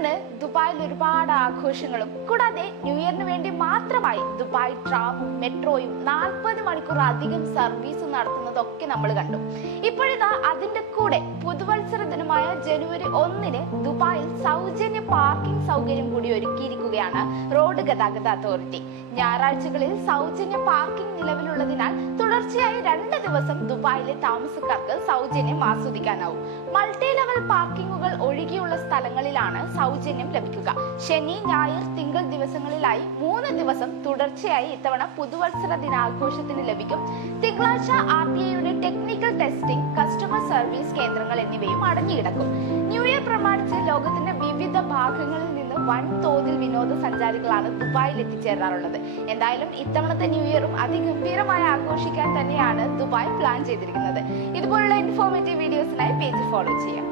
ഇയറിന് ദുബായിൽ ഒരുപാട് ആഘോഷങ്ങളും കൂടാതെ ന്യൂ ഇയറിന് വേണ്ടി മാത്രമായി ദുബായ് ട്രാമും മെട്രോയും 40 മണിക്കൂർ അധികം സർവീസ് നടത്തുന്നതൊക്കെ നമ്മൾ കണ്ടു. ഇപ്പോഴിതാ അതിന്റെ കൂടെ പുതുവത്സര ദിനമായ ജനുവരി 1-ന് ദുബായിൽ സൗജന്യ പാർക്കിംഗ് സൗകര്യം കൂടി ഒരുക്കിയിരിക്കുകയാണ് റോഡ് ഗതാഗത അതോറിറ്റി. ഞായറാഴ്ചകളിൽ സൗജന്യ പാർക്കിംഗ് നിലവിലുള്ളതിനാൽ തുടർച്ചയായി 2 ദിവസം ദുബായിലെ താമസക്കാർക്ക് സൗജന്യം ആസ്വദിക്കാനാവും. മൾട്ടി ലെവൽ പാർക്കിങ്ങുകൾ ഒഴികെയുള്ള സ്ഥലങ്ങളിലാണ് സൗജന്യം ലഭിക്കുക. ശനി, ഞായർ, തിങ്കൾ ദിവസങ്ങളിലായി 3 ദിവസം തുടർച്ചയായി ഇത്തവണ പുതുവത്സര ദിനാഘോഷത്തിന് ലഭിക്കും. തിങ്കളാഴ്ച RTIയുടെ ടെക്നിക്കൽ ടെസ്റ്റിംഗ്, കസ്റ്റമർ സർവീസ് കേന്ദ്രങ്ങൾ എന്നിവയും അടഞ്ഞുകിടക്കും. ന്യൂ ഇയർ പ്രമാണിച്ച് ലോകത്തിന്റെ വിവിധ ഭാഗങ്ങളിൽ നിന്ന് വൻതോതിൽ വിനോദസഞ്ചാരികളാണ് ദുബായിൽ എത്തിച്ചേരാറുള്ളത്. എന്തായാലും ഇത്തവണത്തെ ന്യൂ ഇയറും അതിഗംഭീരമായി ആഘോഷിക്കാൻ തന്നെയാണ് ദുബായ് പ്ലാൻ ചെയ്തിരിക്കുന്നത്. ഇതുപോലുള്ള ഇൻഫോർമേറ്റീവ് വീഡിയോസിനായി പേജ് ഫോളോ ചെയ്യാം.